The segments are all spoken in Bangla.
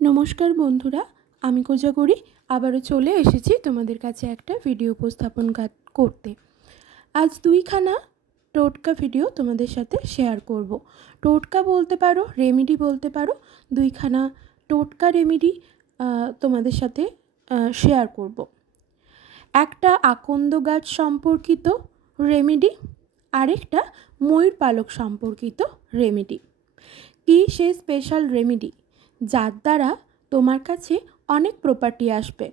নমস্কার বন্ধুরা, আমি কোজাগরি আবারও চলে এসেছি তোমাদের কাছে একটা ভিডিও উপস্থাপন করতে। আজ দুইখানা টোটকা ভিডিও তোমাদের সাথে শেয়ার করব। টোটকা বলতে পারো, রেমেডি বলতে পারো, দুইখানা টোটকা রেমেডি তোমাদের সাথে শেয়ার করব। একটা আকন্দ গাছ সম্পর্কিত রেমেডি, আরেকটা ময়ূর পালক সম্পর্কিত রেমেডি। কি সেই স্পেশাল রেমেডি যার দ্বারা তোমার কাছে অনেক প্রপার্টি আসবে।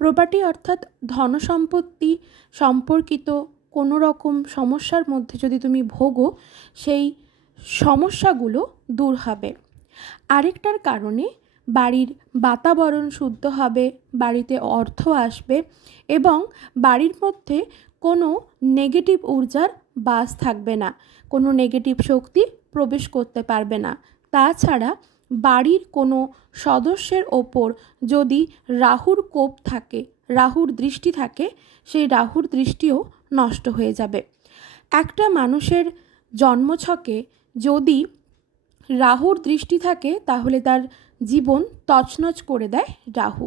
প্রপার্টি অর্থাৎ ধনসম্পত্তি সম্পর্কিত কোনো রকম সমস্যার মধ্যে যদি তুমি ভোগো, সেই সমস্যাগুলো দূর হবে। আরেকটার কারণে বাড়ির বাতাবরণ শুদ্ধ হবে, বাড়িতে অর্থ আসবে এবং বাড়ির মধ্যে কোনো নেগেটিভ ঊর্জার বাস থাকবে না, কোনো নেগেটিভ শক্তি প্রবেশ করতে পারবে না। তাছাড়া বাড়ির কোনো সদস্যের ওপর যদি রাহুর কোপ থাকে, রাহুর দৃষ্টি থাকে, সেই রাহুর দৃষ্টিও নষ্ট হয়ে যাবে। একটা মানুষের জন্মছকে যদি রাহুর দৃষ্টি থাকে তাহলে তার জীবন তছনছ করে দেয় রাহু।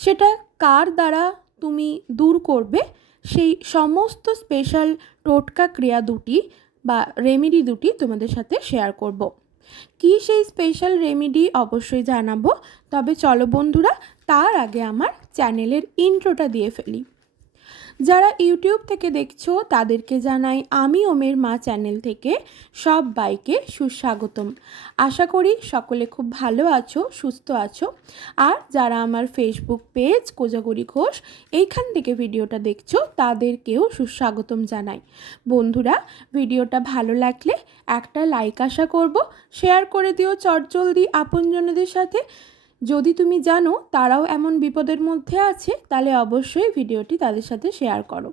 সেটা কার দ্বারা তুমি দূর করবে, সেই সমস্ত স্পেশাল টোটকা ক্রিয়া দুটি বা রেমেডি দুটি তোমাদের সাথে শেয়ার করব। কি সেই স্পেশাল রেমেডি অবশ্যই জানাবো, তবে চলো বন্ধুরা তার আগে আমার চ্যানেলের ইন্ট্রোটা দিয়ে ফেলি। যারা ইউটিউব থেকে দেখছো তাদেরকে জানাই আমি ওমের মা চ্যানেল থেকে সবাইকে সুস্বাগতম। আশা করি সকলে খুব ভালো আছো, সুস্থ আছো। আর যারা আমার ফেসবুক পেজ কোজাগরি ঘোষ এইখান থেকে ভিডিওটা দেখছো তাদেরকেও সুস্বাগতম জানাই। বন্ধুরা, ভিডিওটা ভালো লাগলে একটা লাইক আশা করব, শেয়ার করে দিও চটজলদি আপনজনদের সাথে। যদি তুমি জানো তারাও এমন বিপদের মধ্যে আছে, তাহলে অবশ্যই ভিডিওটি তাদের সাথে শেয়ার করো।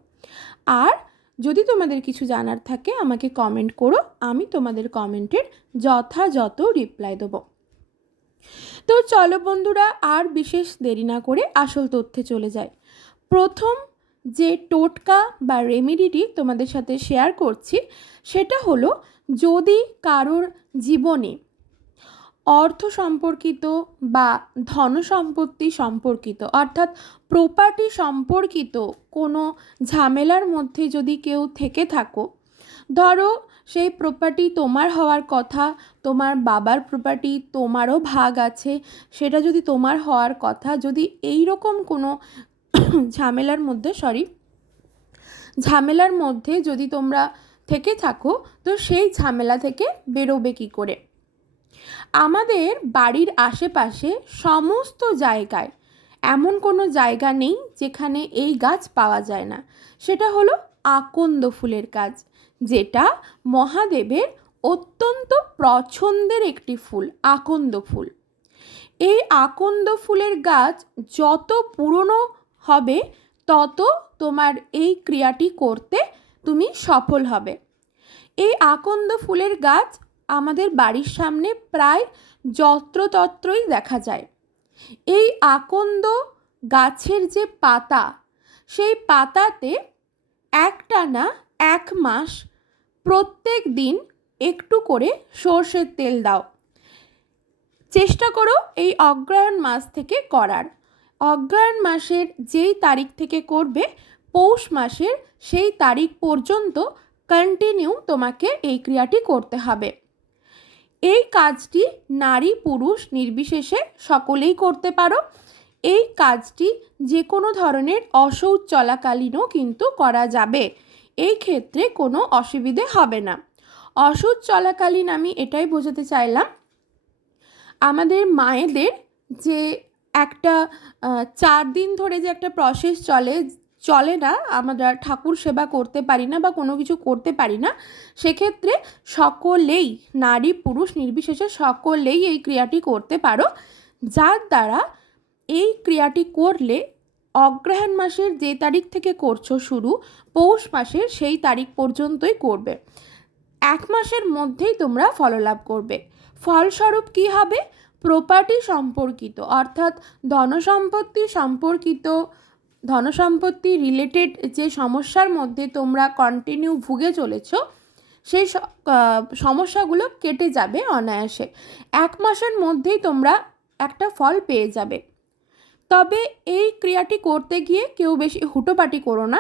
আর যদি তোমাদের কিছু জানার থাকে আমাকে কমেন্ট করো, আমি তোমাদের কমেন্টের যথাযথ রিপ্লাই দেবো। তো চলো বন্ধুরা, আর বিশেষ দেরি না করে আসল তথ্যে চলে যাই। প্রথম যে টোটকা বা রেমেডিটি তোমাদের সাথে শেয়ার করছি সেটা হলো, যদি কারোর জীবনে অর্থ সম্পর্কিত বা ধন সম্পত্তি সম্পর্কিত অর্থাৎ প্রপার্টি সম্পর্কিত কোনো ঝামেলার মধ্যে যদি কেউ থেকে থাকো, ধরো সেই প্রপার্টি তোমার হওয়ার কথা, তোমার বাবার প্রপার্টি, তোমারও ভাগ আছে, সেটা যদি তোমার হওয়ার কথা, যদি এই রকম কোনো ঝামেলার মধ্যে যদি তোমরা থেকে থাকো, তো সেই ঝামেলা থেকে বেরোবে কী করে? আমাদের বাড়ির আশেপাশে সমস্ত জায়গায় এমন কোনো জায়গা নেই যেখানে এই গাছ পাওয়া যায় না। সেটা হলো আকন্দ ফুলের গাছ, যেটা মহাদেবের অত্যন্ত পছন্দের একটি ফুল, আকন্দ ফুল। এই আকন্দ ফুলের গাছ যত পুরনো হবে তত তোমার এই ক্রিয়াটি করতে তুমি সফল হবে। এই আকন্দ ফুলের গাছ আমাদের বাড়ির সামনে প্রায় যত্রতত্রই দেখা যায়। এই আকন্দ গাছের যে পাতা, সেই পাতাতে একটানা 1 মাস প্রত্যেক দিন একটু করে সর্ষের তেল দাও। চেষ্টা করো এই অগ্রহায়ণ মাস থেকে করার। অগ্রহায়ণ মাসের যেই তারিখ থেকে করবে, পৌষ মাসের সেই তারিখ পর্যন্ত কন্টিনিউ তোমাকে এই ক্রিয়াটি করতে হবে। এই কাজটি নারী পুরুষ নির্বিশেষে সকলেই করতে পারো। এই কাজটি যে কোনো ধরনের অশৌচ চলাকালীনও কিন্তু করা যাবে, এই ক্ষেত্রে কোনো অসুবিধে হবে না। অশৌচ চলাকালীন আমি এটাই বোঝাতে চাইলাম, আমাদের মায়েদের যে একটা 4 দিন ধরে যে একটা প্রসেস চলে না, আমরা ঠাকুর সেবা করতে পারি না বা কোনো কিছু করতে পারি না, সেক্ষেত্রে সকলেই, নারী পুরুষ নির্বিশেষে সকলেই এই ক্রিয়াটি করতে পারো, যার দ্বারা এই ক্রিয়াটি করলে অগ্রহায়ণ মাসের যে তারিখ থেকে করছো শুরু, পৌষ মাসের সেই তারিখ পর্যন্তই করবে। 1 মাসের মধ্যেই তোমরা ফললাভ করবে। ফলস্বরূপ কী হবে? প্রপার্টি সম্পর্কিত অর্থাৎ ধনসম্পত্তি রিলেটেড যে সমস্যার মধ্যে তোমরা কন্টিনিউ ভুগে চলেছ, সেই সমস্যাগুলো কেটে যাবে অনায়াসে। 1 মাসের মধ্যেই তোমরা একটা ফল পেয়ে যাবে। তবে এই ক্রিয়াটি করতে গিয়ে কেউ বেশি হুটোপাটি করো না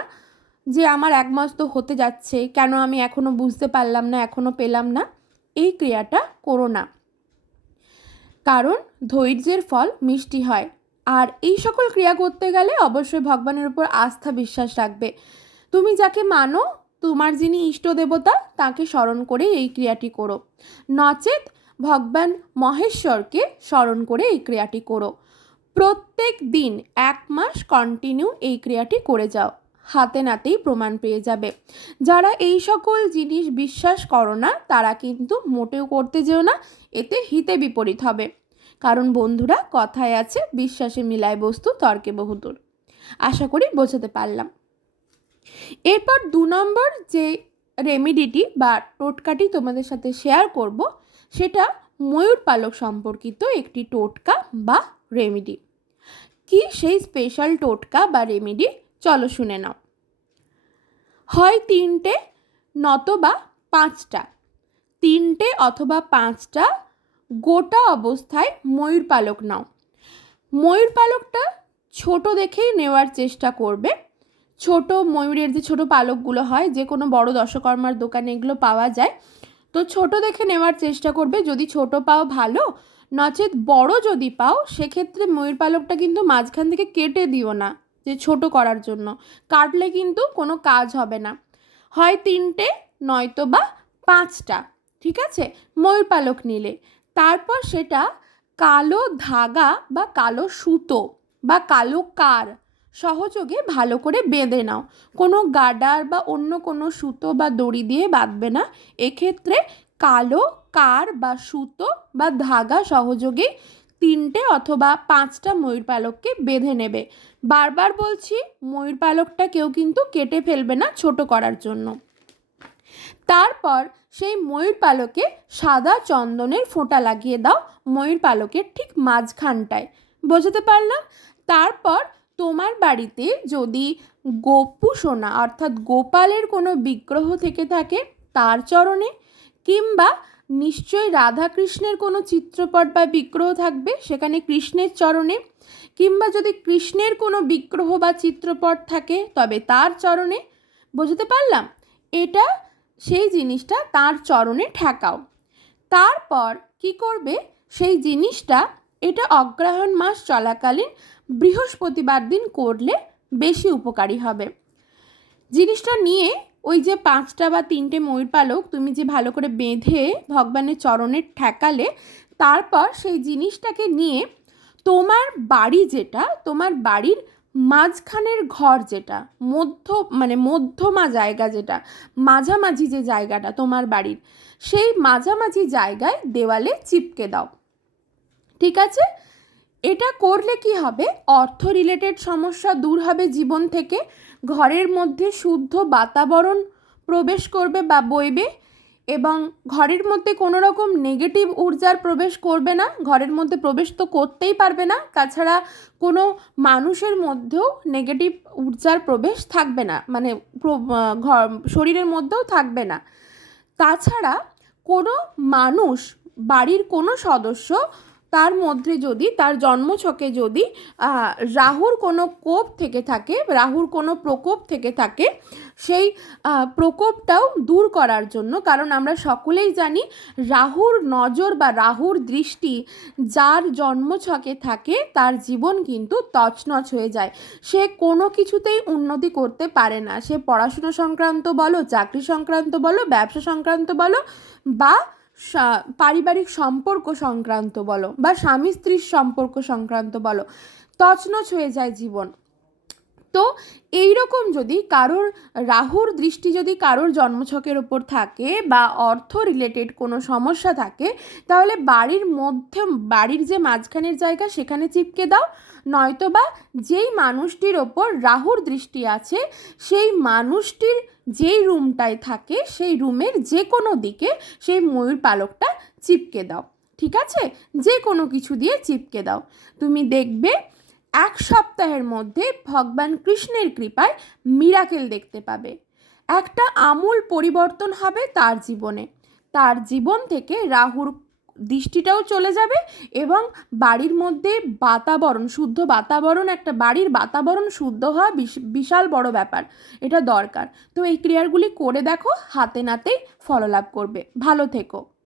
যে আমার 1 মাস তো হতে যাচ্ছে, কেন আমি এখনও বুঝতে পারলাম না, এখনও পেলাম না। এই ক্রিয়াটা করো না, কারণ ধৈর্যের ফল মিষ্টি হয়। আর এই সকল ক্রিয়া করতে গেলে অবশ্যই ভগবানের উপর আস্থা বিশ্বাস রাখবে। তুমি যাকে মানো, তোমার যিনি ইষ্ট দেবতা, তাকে স্মরণ করে এই ক্রিয়াটি করো, নচেত ভগবান মহেশ্বরকে স্মরণ করে এই ক্রিয়াটি করো। প্রত্যেক দিন 1 মাস কন্টিনিউ এই ক্রিয়াটি করে যাও, হাতে নাতেই প্রমাণ পেয়ে যাবে। যারা এই সকল জিনিস বিশ্বাস করো না তারা কিন্তু মোটেও করতে যেও না, এতে হিতে বিপরীত হবে। কারণ বন্ধুরা, কথায় আছে বিশ্বাসে মিলায় বস্তু, তর্কে বহুদূর। আশা করি বোঝাতে পারলাম। এরপর 2 নম্বর যে রেমেডিটি বা টোটকাটি তোমাদের সাথে শেয়ার করব, সেটা ময়ূর পালক সম্পর্কিত একটি টোটকা বা রেমেডি। কি সেই স্পেশাল টোটকা বা রেমেডি, চলো শুনে নাও। হয় 3টে নতবা 5টা, 3টে অথবা 5টা গোটা অবস্থায় ময়ূর পালক নাও। ময়ূর পালকটা ছোট দেখেই নেওয়ার চেষ্টা করবে। ছোট ময়ূরের যে ছোট পালকগুলো হয়, যে কোনো বড় দশকর্মার দোকানে এগুলো পাওয়া যায়, তো ছোট দেখে নেওয়ার চেষ্টা করবে। যদি ছোট পাও ভালো, নচেত বড় যদি পাও, সেক্ষেত্রে ময়ূর পালকটা কিন্তু মাঝখান থেকে কেটে দিও না, যে ছোট করার জন্য কাটলে কিন্তু কোনো কাজ হবে না। হয় 3টে নয়তো বা 5টা, ঠিক আছে, ময়ূর পালক নিলে তারপর সেটা কালো ধাগা বা কালো সুতো বা কালো কার সহযোগে ভালো করে বেঁধে নাও। কোনো গার্ডার বা অন্য কোনো সুতো বা দড়ি দিয়ে বাঁধবে না। এক্ষেত্রে কালো কার বা সুতো বা ধাগা সহযোগে 3টে অথবা 5টা ময়ূর পালককে বেঁধে নেবে। বারবার বলছি, ময়ূর পালকটা কেউ কিন্তু কেটে ফেলবে না ছোট করার জন্য। তারপর সেই ময়ূর পালকে সাদা চন্দনের ফোঁটা লাগিয়ে দাও ময়ূর পালকের ঠিক মাঝখানটায়। বোঝাতে পারলাম? তারপর তোমার বাড়িতে যদি গোপু সোনা অর্থাৎ গোপালের কোনো বিগ্রহ থেকে থাকে তার চরণে, কিংবা নিশ্চয়ই রাধাকৃষ্ণের কোনো চিত্রপট বা বিগ্রহ থাকবে সেখানে কৃষ্ণের চরণে, কিংবা যদি কৃষ্ণের কোনো বিগ্রহ বা চিত্রপট থাকে তবে তার চরণে। বুঝতে পারলাম? এটা সেই জিনিসটা তার চরণে ঠেকাও। তারপর কি করবে, সেই জিনিসটা এটা অগ্রহায়ণ মাস চলাকালীন বৃহস্পতিবার দিন করলে বেশি উপকারী হবে। জিনিসটা নিয়ে ওই যে 5টা বা 3টে ময়ূর পালক তুমি যে ভালো করে বেঁধে ভগবানের চরণে ঠেকালে, তারপর সেই জিনিসটাকে নিয়ে তোমার বাড়ি, যেটা তোমার বাড়ির মাঝখানের ঘর, যেটা মধ্যমা জায়গা, যেটা মাঝামাঝি যে জায়গাটা তোমার বাড়ির, সেই মাঝামাঝি জায়গায় দেওয়ালে চিপকে দাও। ঠিক আছে? এটা করলে কি হবে, অর্থ রিলেটেড সমস্যা দূর হবে জীবন থেকে, ঘরের মধ্যে শুদ্ধ বাতাবরণ প্রবেশ করবে বা বইবে, এবং ঘরের মধ্যে কোনো রকম নেগেটিভ ঊর্জার প্রবেশ করবে না। ঘরের মধ্যে প্রবেশ তো করতেই পারবে না, তাছাড়া কোনো মানুষের মধ্যেও নেগেটিভ ঊর্জার প্রবেশ থাকবে না, শরীরের মধ্যেও থাকবে না। তাছাড়া কোনো মানুষ, বাড়ির কোনো সদস্য, তার মধ্যে যদি তার জন্মছকে যদি রাহুর কোনো কোপ থেকে থাকে, রাহুর কোনো প্রকোপ থেকে থাকে, সেই প্রকোপটাও দূর করার জন্য, কারণ আমরা সকলেই জানি রাহুর নজর বা রাহুর দৃষ্টি যার জন্মছকে থাকে তার জীবন কিন্তু তছনছ হয়ে যায়। সে কোনো কিছুতেই উন্নতি করতে পারে না। সে পড়াশুনো সংক্রান্ত বলো, চাকরি সংক্রান্ত বলো, ব্যবসা সংক্রান্ত বলো, বা পারিবারিক সম্পর্ক সংক্রান্ত বলো, বা স্বামী স্ত্রীর সম্পর্ক সংক্রান্ত বলো, তছনছ হয়ে যায় জীবন। তো এই রকম যদি কারোর রাহুর দৃষ্টি যদি কারোর জন্মছকের ওপর থাকে বা অর্থ রিলেটেড কোনো সমস্যা থাকে, তাহলে বাড়ির যে মাঝখানের জায়গা সেখানে চিপকে দাও, নয়তোবা যেই মানুষটির ওপর রাহুর দৃষ্টি আছে সেই মানুষটির যেই রুমটায় থাকে সেই রুমের যে কোনো দিকে সেই ময়ূর পালকটা চিপকে দাও। ঠিক আছে? যে কোনো কিছু দিয়ে চিপকে দাও। তুমি দেখবে 1 সপ্তাহের মধ্যে ভগবান কৃষ্ণের কৃপায় মিরাকেল দেখতে পাবে। একটা আমূল পরিবর্তন হবে তার জীবনে। তার জীবন থেকে রাহুর দৃষ্টিটাও চলে যাবে এবং বাড়ির মধ্যে বাতাবরণ, শুদ্ধ বাতাবরণ, একটা বাড়ির বাতাবরণ শুদ্ধ হওয়া বিশাল বড় ব্যাপার, এটা দরকার। তো এই ক্রিয়াগুলি করে দেখো, হাতে নাতেই ফললাভ করবে। ভালো থেকো।